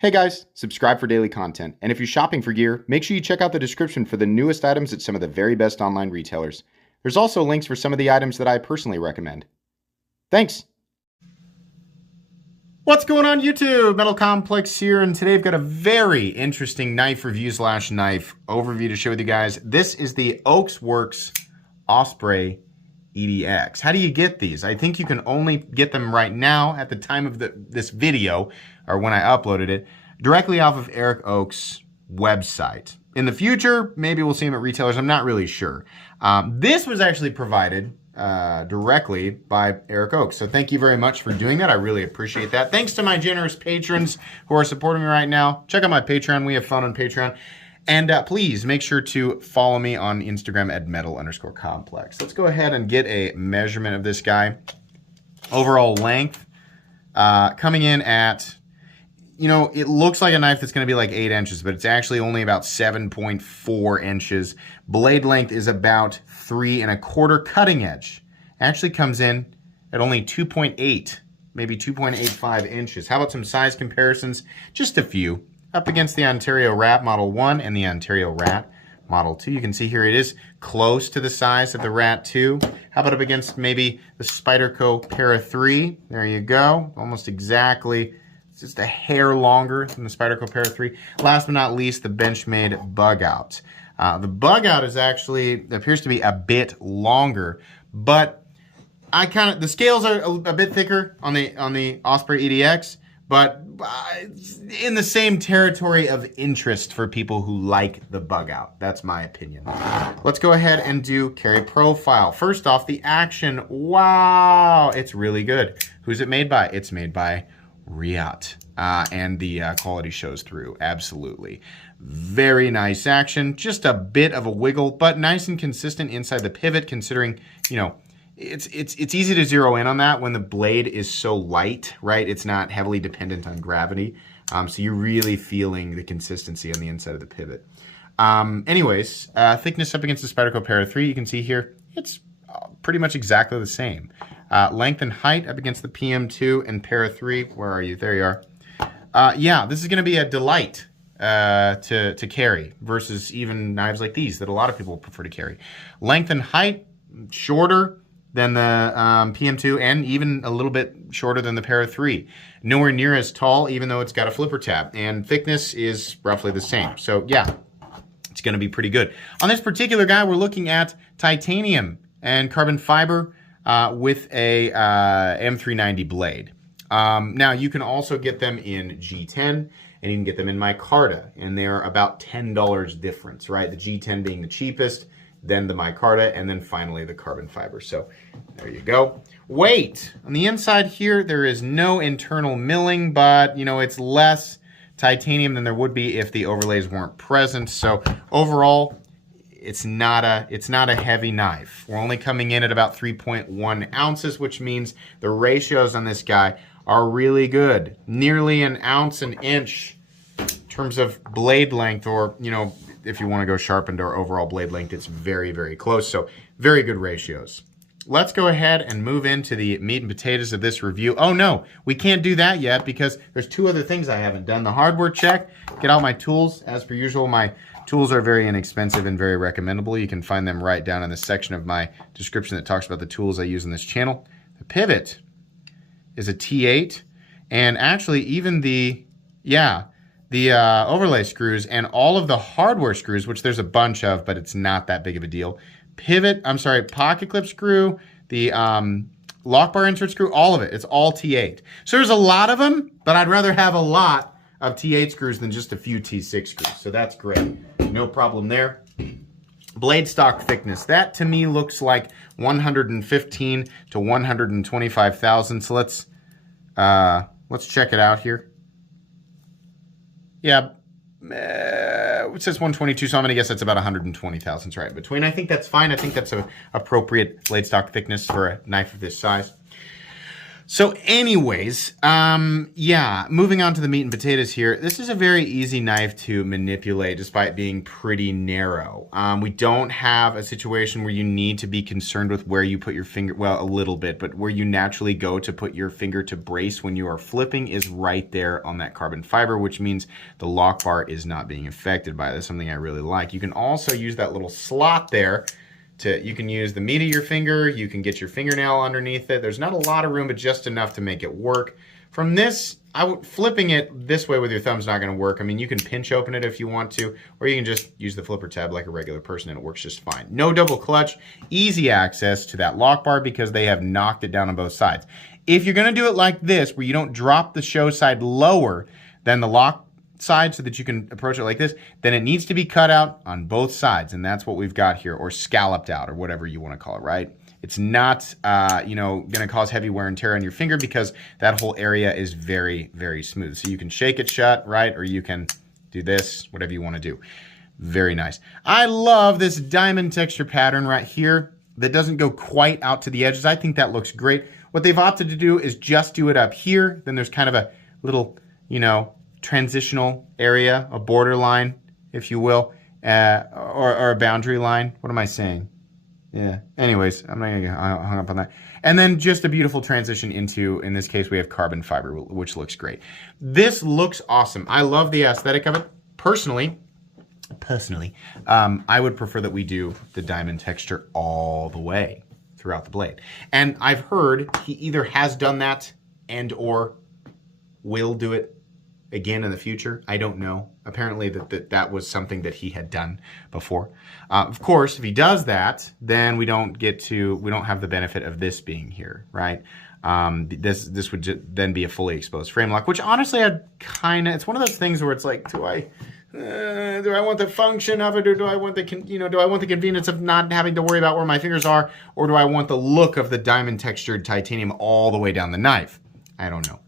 Hey guys, subscribe for daily content, and if you're shopping for gear, make sure you check out the description for the newest items at some of the very best online retailers. There's also links for some of the items that I personally recommend. Thanks! What's going on YouTube? Metal Complex here, and today I've got a very interesting knife review / knife overview to share with you guys. This is the Ochs Worx Osprey EDX. How do you get these? I think you can only get them right now at the time of this video, or when I uploaded it, directly off of Eric Ochs' website. In the future, maybe we'll see them at retailers. I'm not really sure. This was actually provided directly by Eric Ochs. So thank you very much for doing that. I really appreciate that. Thanks to my generous patrons who are supporting me right now. Check out my Patreon. We have fun on Patreon. And please make sure to follow me on Instagram at metal_complex. Let's go ahead and get a measurement of this guy. Overall length coming in at, you know, it looks like a knife that's going to be like 8 inches, but it's actually only about 7.4 inches. Blade length is about 3 1/4. Cutting edge actually comes in at only 2.8, maybe 2.85 inches. How about some size comparisons? Just a few. Up against the Ontario Rat Model 1 and the Ontario Rat Model 2. You can see here it is close to the size of the Rat 2. How about up against maybe the Spyderco Para 3? There you go. Almost exactly. It's just a hair longer than the Spyderco Para 3. Last but not least, the Benchmade Bug Out. The Bug Out is actually, appears to be a bit longer, but the scales are a bit thicker on the Osprey EDX, but in the same territory of interest for people who like the Bug Out. That's my opinion. Let's go ahead and do carry profile. First off, the action. Wow, it's really good. Who's it made by? It's made by Riot. And the quality shows through, absolutely. Very nice action. Just a bit of a wiggle, but nice and consistent inside the pivot, considering, you know, it's easy to zero in on that when the blade is so light, right? It's not heavily dependent on gravity. So you're really feeling the consistency on the inside of the pivot. Anyways, thickness up against the Spyderco Para 3, you can see here, it's pretty much exactly the same. Length and height up against the PM2 and Para 3. Where are you? There you are. Yeah, this is going to be a delight to carry versus even knives like these that a lot of people prefer to carry. Length and height, shorter than the PM2 and even a little bit shorter than the Para 3. Nowhere near as tall, even though it's got a flipper tab. And thickness is roughly the same. So yeah, it's going to be pretty good. On this particular guy, we're looking at titanium and carbon fiber with a M390 blade. Now, you can also get them in G10, and you can get them in micarta, and they're about $10 difference, right? The G10 being the cheapest, then the micarta, and then finally the carbon fiber. So there you go. Weight. On the inside here, there is no internal milling, but, you know, it's less titanium than there would be if the overlays weren't present. So overall, it's not a heavy knife. We're only coming in at about 3.1 ounces, which means the ratios on this guy are really good. Nearly an ounce an inch in terms of blade length, or, you know, if you want to go sharpened or overall blade length, it's very, very close. So very good ratios. Let's go ahead and move into the meat and potatoes of this review. Oh no, we can't do that yet because there's 2 other things I haven't done. The hardware check, get out my tools. As per usual, my tools are very inexpensive and very recommendable. You can find them right down in the section of my description that talks about the tools I use in this channel. The pivot is a T8, and actually even the overlay screws and all of the hardware screws, which there's a bunch of, but it's not that big of a deal. Pocket clip screw, the lock bar insert screw, all of it. It's all T8. So there's a lot of them, but I'd rather have a lot of T8 screws than just a few T6 screws. So that's great. No problem there. Blade stock thickness. That to me looks like 115 to 125 thousandths. So let's check it out here. Yeah, it says 122, so I'm going to guess that's about 120 thousandths right in between. I think that's fine. I think that's an appropriate blade stock thickness for a knife of this size. So anyways, yeah, moving on to the meat and potatoes here. This is a very easy knife to manipulate despite being pretty narrow. We don't have a situation where you need to be concerned with where you put your finger, well, a little bit, but where you naturally go to put your finger to brace when you are flipping is right there on that carbon fiber, which means the lock bar is not being affected by this, something I really like. You can also use that little slot there. You can use the meat of your finger, you can get your fingernail underneath it. There's not a lot of room, but just enough to make it work. From this, flipping it this way with your thumb's not gonna work. I mean, you can pinch open it if you want to, or you can just use the flipper tab like a regular person and it works just fine. No double clutch, easy access to that lock bar because they have knocked it down on both sides. If you're gonna do it like this, where you don't drop the show side lower than the lock side so that you can approach it like this, then it needs to be cut out on both sides, and that's what we've got here, or scalloped out, or whatever you want to call it, right? It's not, you know, going to cause heavy wear and tear on your finger because that whole area is very, very smooth. So you can shake it shut, right? Or you can do this, whatever you want to do. Very nice. I love this diamond texture pattern right here that doesn't go quite out to the edges. I think that looks great. What they've opted to do is just do it up here. Then there's kind of a little, you know, transitional area, a border line, if you will, or a boundary line. What am I saying? Yeah. Anyways, I'm not gonna get hung up on that. And then just a beautiful transition into, in this case, we have carbon fiber, which looks great. This looks awesome. I love the aesthetic of it. Personally, I would prefer that we do the diamond texture all the way throughout the blade. And I've heard he either has done that and or will do it again in the future. I don't know. Apparently that was something that he had done before. Of course, if he does that, then we don't have the benefit of this being here, right? This would then be a fully exposed frame lock, which honestly it's one of those things where it's like, do I want the function of it, or do I want the convenience of not having to worry about where my fingers are, or do I want the look of the diamond textured titanium all the way down the knife? I don't know.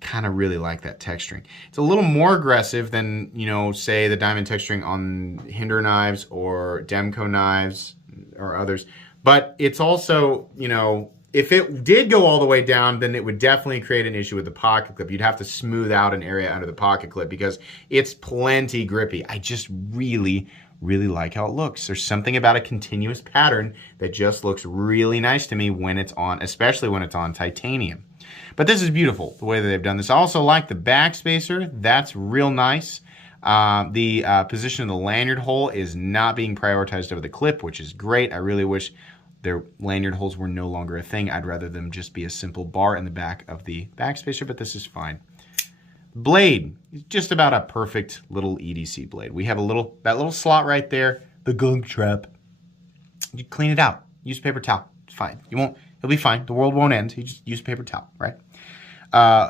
Kind of really like that texturing. It's a little more aggressive than, you know, say the diamond texturing on Hinder knives or Demco knives or others. But it's also, you know, if it did go all the way down, then it would definitely create an issue with the pocket clip. You'd have to smooth out an area under the pocket clip because it's plenty grippy. I just really like how it looks. There's something about a continuous pattern that just looks really nice to me when it's on, especially when it's on titanium. But this is beautiful, the way that they've done this. I also like the back spacer. That's real nice. The position of the lanyard hole is not being prioritized over the clip, which is great. I really wish their lanyard holes were no longer a thing. I'd rather them just be a simple bar in the back of the back spacer, but this is fine. Blade is just about a perfect little EDC blade. We have that little slot right there, the gunk trap. You clean it out. Use a paper towel. It's fine. It'll be fine. The world won't end. You just use a paper towel, right?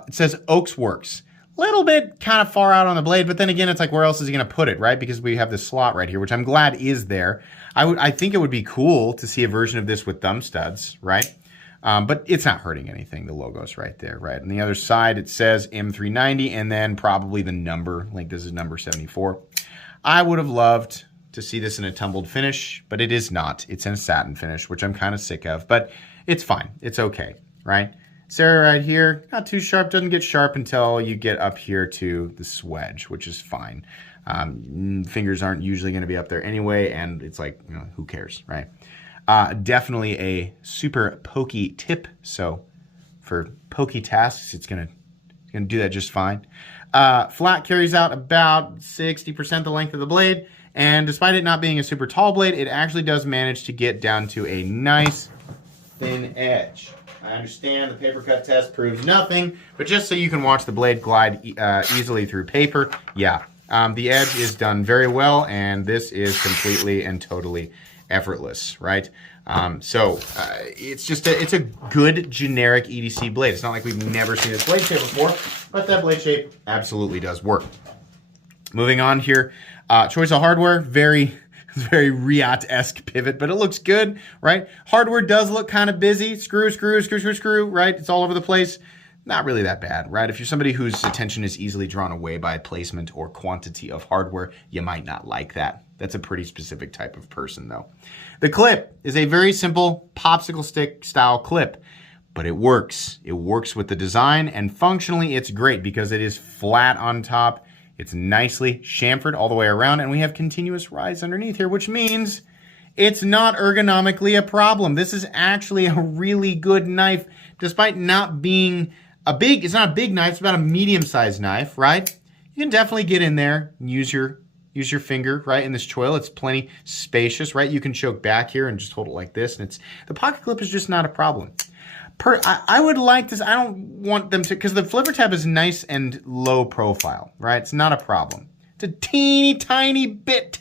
It says Ochs Worx. Little bit kind of far out on the blade, but then again, it's like, where else is he going to put it, right? Because we have this slot right here, which I'm glad is there. I think it would be cool to see a version of this with thumb studs, right? But it's not hurting anything. The logo's right there, right? On the other side, it says M390, and then probably the number. Like, this is number 74. I would have loved to see this in a tumbled finish, but it is not. It's in a satin finish, which I'm kind of sick of, but it's fine. It's okay, right? Sarah right here, not too sharp, doesn't get sharp until you get up here to the swedge, which is fine. Fingers aren't usually going to be up there anyway, and it's like, you know, who cares, right? Definitely a super pokey tip, so for pokey tasks, it's gonna do that just fine. Flat carries out about 60% the length of the blade, and despite it not being a super tall blade, it actually does manage to get down to a nice thin edge. I understand the paper cut test proves nothing, but just so you can watch the blade glide easily through paper, yeah. The edge is done very well, and this is completely and totally effortless, right? It's just it's a good generic EDC blade. It's not like we've never seen this blade shape before, but that blade shape absolutely does work. Moving on here, choice of hardware, very Riot-esque pivot, but it looks good, right? Hardware does look kind of busy. Screw, right? It's all over the place. Not really that bad, right? If you're somebody whose attention is easily drawn away by placement or quantity of hardware, you might not like that. That's a pretty specific type of person, though. The clip is a very simple popsicle stick style clip, but it works. It works with the design, and functionally it's great because it is flat on top. It's nicely chamfered all the way around, and we have continuous rise underneath here, which means it's not ergonomically a problem. This is actually a really good knife, despite not being it's not a big knife, it's about a medium-sized knife, right? You can definitely get in there and use your finger, right, in this choil. It's plenty spacious, right? You can choke back here and just hold it like this, and the pocket clip is just not a problem. I would like this, I don't want them to, because the flipper tab is nice and low profile, right? It's not a problem. It's a teeny tiny bit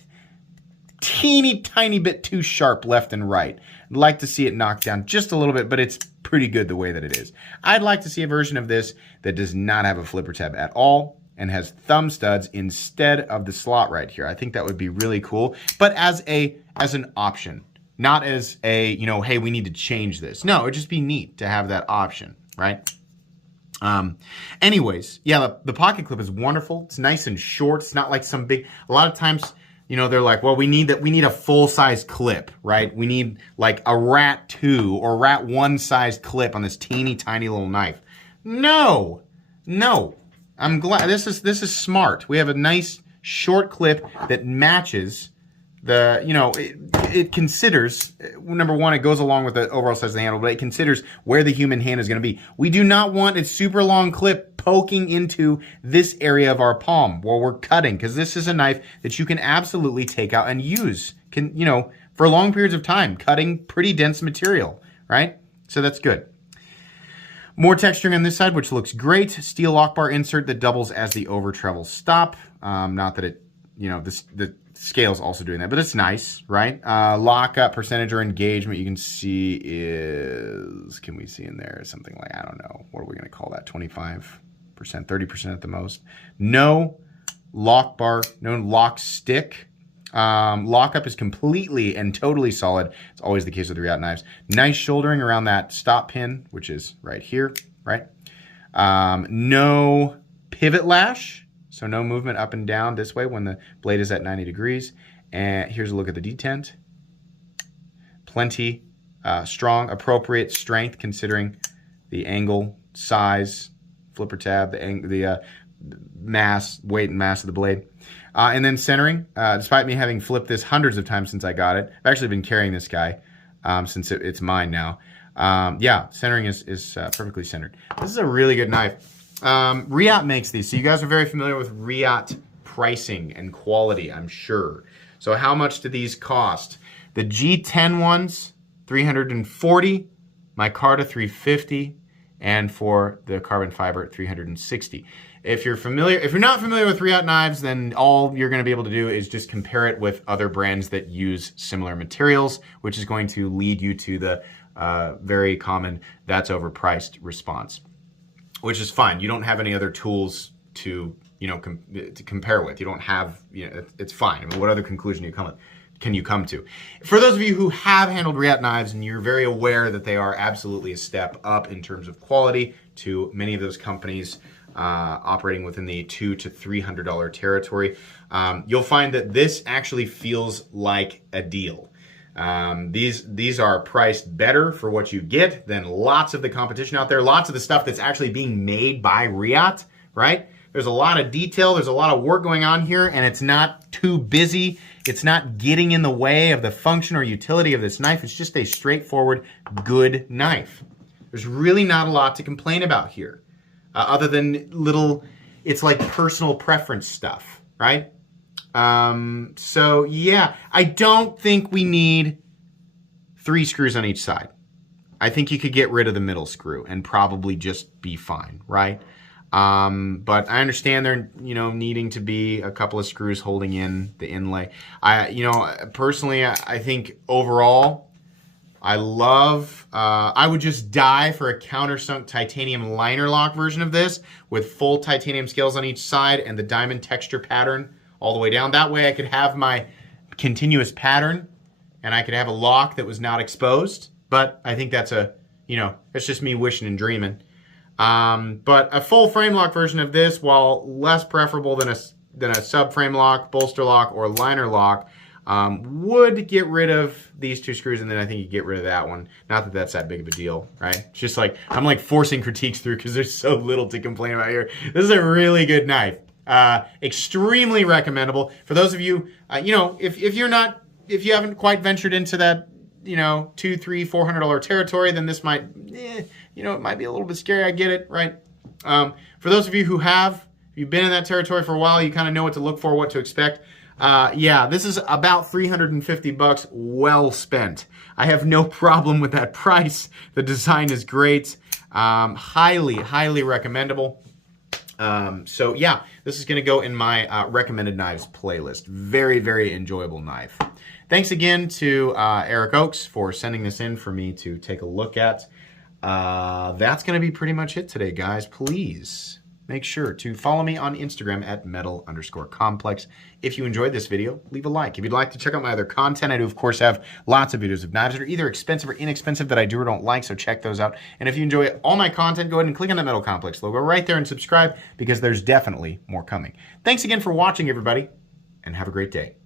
too sharp left and right. I'd like to see it knocked down just a little bit, but it's pretty good the way that it is. I'd like to see a version of this that does not have a flipper tab at all and has thumb studs instead of the slot right here. I think that would be really cool, but as an option, not as a, hey, we need to change this. No, it'd just be neat to have that option, right? Anyways, yeah, the pocket clip is wonderful. It's nice and short. It's not like some big, a lot of times, they're like, well, we need a full-size clip, right? We need like a Rat 2 or Rat 1 sized clip on this teeny tiny little knife. No. I'm glad this is smart. We have a nice short clip that matches the, it considers, number one, it goes along with the overall size of the handle, but it considers where the human hand is going to be. We do not want a super long clip poking into this area of our palm while we're cutting, because this is a knife that you can absolutely take out and use, for long periods of time, cutting pretty dense material, right? So that's good. More texturing on this side, which looks great. Steel lock bar insert that doubles as the over travel stop. Not that it, the scale's also doing that, but it's nice, right? Lockup percentage or engagement you can see can we see in there something like, I don't know, what are we going to call that? 25%, 30% at the most. No lock bar, no lock stick. Lockup is completely and totally solid. It's always the case with Riot knives. Nice shouldering around that stop pin, which is right here, right? No pivot lash. So no movement up and down this way when the blade is at 90 degrees. And here's a look at the detent. Plenty strong, appropriate strength considering the angle, size, flipper tab, the mass, weight and mass of the blade. And then centering, despite me having flipped this hundreds of times since I got it. I've actually been carrying this guy since it's mine now. Yeah, centering is perfectly centered. This is a really good knife. Riot makes these, so you guys are very familiar with Riot pricing and quality, I'm sure. So how much do these cost? The G10 ones, $340, micarta $350, and for the carbon fiber $360. If you're not familiar with Riot knives, then all you're going to be able to do is just compare it with other brands that use similar materials, which is going to lead you to the very common "that's overpriced" response. Which is fine. You don't have any other tools to to compare with. You don't have it's fine. I mean, what other conclusion can you come to? For those of you who have handled Riot knives and you're very aware that they are absolutely a step up in terms of quality to many of those companies operating within the $200 to $300 territory, you'll find that this actually feels like a deal. These are priced better for what you get than lots of the competition out there. Lots of the stuff that's actually being made by Riot, right? There's a lot of detail, there's a lot of work going on here, and it's not too busy. It's not getting in the way of the function or utility of this knife. It's just a straightforward, good knife. There's really not a lot to complain about here, other than it's like personal preference stuff, right? So yeah, I don't think we need 3 screws on each side. I think you could get rid of the middle screw and probably just be fine, right? But I understand there, needing to be a couple of screws holding in the inlay. Personally, I think overall, I would just die for a countersunk titanium liner lock version of this with full titanium scales on each side and the diamond texture pattern all the way down. That way I could have my continuous pattern and I could have a lock that was not exposed. But I think that's that's just me wishing and dreaming. But a full frame lock version of this, while less preferable than a subframe lock, bolster lock, or liner lock, would get rid of these 2 screws, and then I think you get rid of that one. Not that that's that big of a deal, right? It's just like, I'm like forcing critiques through because there's so little to complain about here. This is a really good knife. Extremely recommendable. For those of you, you know, if you haven't quite ventured into that, you know, $200, $300, $400 territory, then this might, you know, it might be a little bit scary. I get it, right? For those of you who you've been in that territory for a while, you kind of know what to look for, what to expect. Yeah, this is about $350 well spent. I have no problem with that price. The design is great. Highly, highly recommendable. So yeah, this is going to go in my recommended knives playlist. Very, very enjoyable knife. Thanks again to Eric Ochs for sending this in for me to take a look at. That's going to be pretty much it today, guys. Please make sure to follow me on Instagram at metal_complex. If you enjoyed this video, leave a like. If you'd like to check out my other content, I do, of course, have lots of videos of knives that are either expensive or inexpensive that I do or don't like, so check those out. And if you enjoy all my content, go ahead and click on the Metal Complex logo right there and subscribe, because there's definitely more coming. Thanks again for watching, everybody, and have a great day.